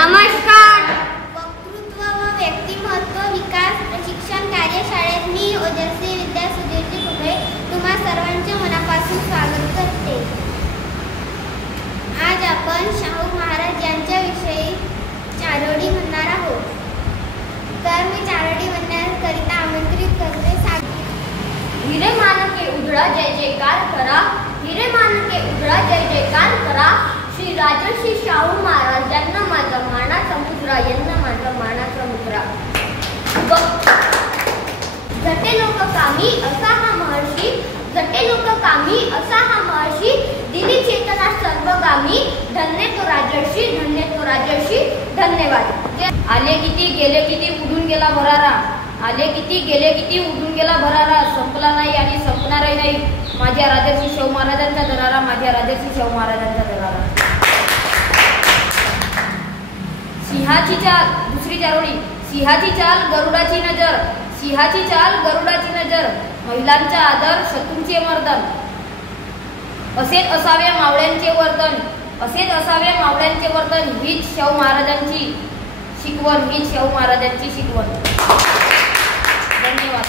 नमस्कार. वक्तृत्व व व्यक्तिमत्व विकास प्रशिक्षण कार्यशाळेत मी ओजस्वी विद्या सुधीरजी कुबळे तुम्हा सर्वांचे मनापासून स्वागत करते. आज आपण शाहू महाराज यांच्या विषयी चारोळी म्हणणार आहोत. तर मी चारोळी म्हणण्याकरिता आमंत्रित करते. हिरे मानके उधळा जय जयकार करा, हिरे मानके उधळा जय जयकार करा. श्री राजर्षी शाहू महाराज यांना माझा मानाचा मुद्रा, यांना माझा मानाचा मुद्रा. झटे लोक कामी असा हा महर्षी, झटे लोक कामी असा हा महर्षी. दिली चेतना सर्वगामी, धन्य तो राजर्षी, धन्य तो राजर्षी. धन्यवाद. आले किती गेले किती उडून गेला भरारा, आले किती गेले किती उडून गेला भरारा. संपला नाही आणि संपणारही नाही माझ्या राजर्षी शाहू महाराजांचा दरारा, माझ्या राजर्षी शाहू महाराजांचा दरारा. सिंहाची चाल, दुसरी चारोळी. सिंहाची चाल गरुडाची नजर, सिंहाची चाल गरुडाची नजर. महिलांचा आदर शत्रूंचे मर्दन, असेच असावे मावळ्यांचे वर्तन, असेच असावे मावळ्यांचे वर्तन. हीच शाहू महाराजांची शिकवण, हीच शाहू महाराजांची शिकवण. धन्यवाद.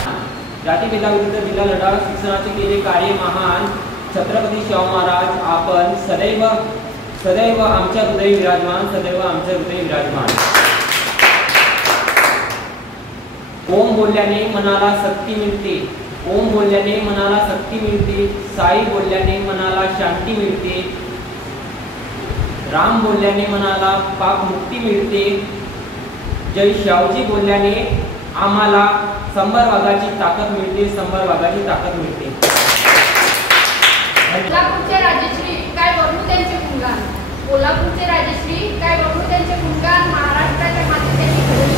जातीभेदाविरुद्ध दिला लढा, शिक्षणाचे केले कार्य महान. छत्रपती शाहू महाराज आपण सदैव सदैव आमच्या हृदय विराजमान, सदैव आमच्या हृदय विराजमान. ओम बोलल्याने मनाला शक्ती मिळते, ओम बोलल्याने मनाला शक्ती मिळते. साई बोलल्याने मनाला शांती मिळते, राम बोलल्याने मनाला पाप मुक्ती मिळते. जय शाहूजी बोलल्याने आम्हाला शंभर वाघाची ताकद मिळते, शंभर वाघाची ताकद मिळते. कोल्हापूरचे राजश्री काय वर्णू त्यांचे गुणगान, कोल्हापूरचे राजश्री काय वर्णू त्यांचे गुणगान. महाराष्ट्राच्या माती त्यांनी घडवली.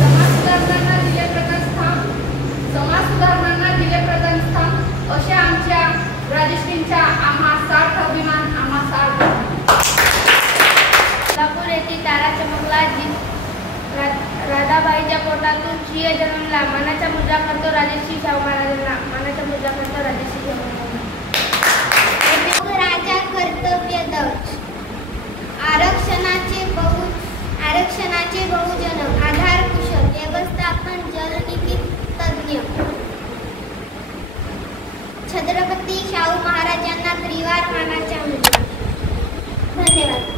समाज सुधारणांना दिले प्रथम स्थान, समाज सुधारणांना दिले प्रथम स्थान. अशा आमच्या राजश्रींचा आम्हा सार्थ अभिमान, आम्हा सार्थ. कोल्हापूर येथे तारा चमकला, राधाबाईच्या पोटातून सिंह जन्मला. मानाचा मुद्रा करतो राजर्षी शाहू महाराजांना, मानाचा मुद्रा करतो राजर्षी शाहू महाराजांना. राजा कर्तव्य दक्ष, आरक्षणाचे बहुजन, आधार कुशल, व्यवस्थापन जलनीती तज्ञ. छत्रपती शाहू महाराजांना त्रिवार मानाचा मुद्रा. धन्यवाद.